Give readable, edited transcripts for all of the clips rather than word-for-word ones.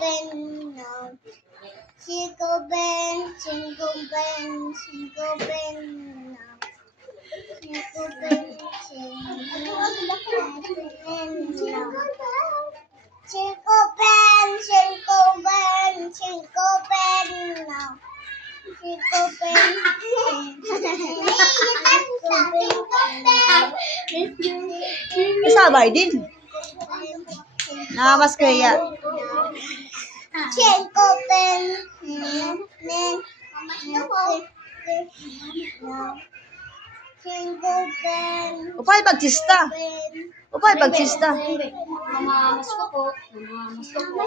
Ben now. Jingle Ben, jingle Ben, jingle Ben now. Jingle Ben, jingle Ben now. Jingle Ben, jingle Ben, jingle Ben now. Jingle Ben, Sabay din. Mas kaya. Jingle Ben, jingle Ben. Upay pagtista. Upay pagtista. Mama, mas ko po. Mama, mas ko po.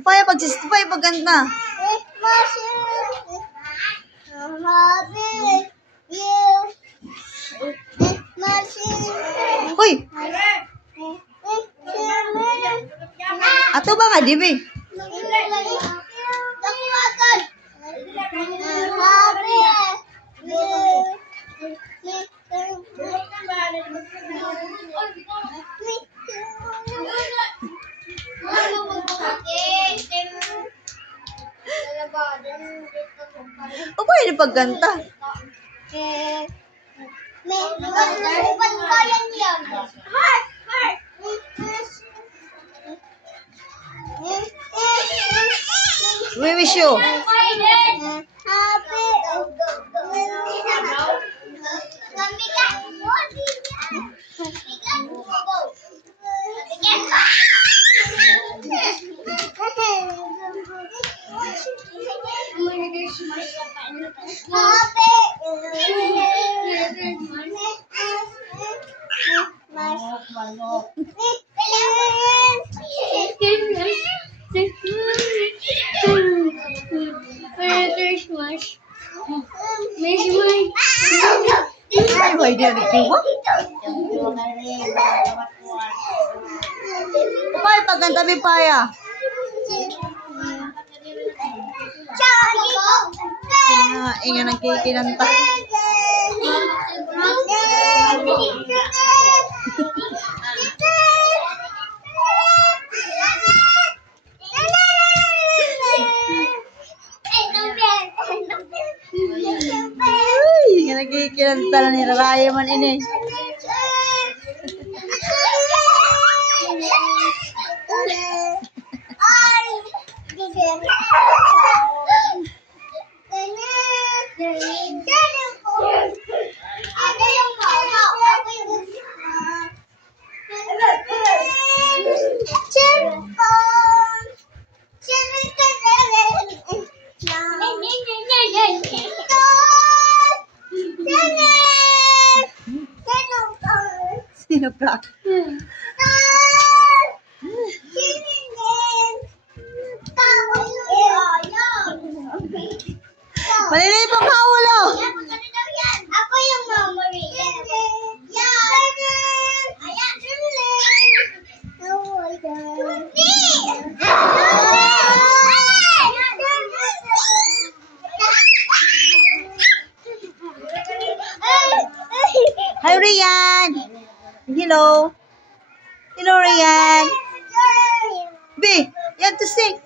Upay pagtista. Upay pagkanta. Uy! Ato ba nga, Dibi? Upay na pagkanta. We wish you. Ay, why dia nagtuwa? Upay pagkanta Pipaya. Inga nagkikinanta. Inga nagkikinanta na ni Raraya man ini. Sino ka? Malilip ang kaulo! Ako yung mama rin. Hi, Rian! Hello! Hello, Rian! B, you have to sing.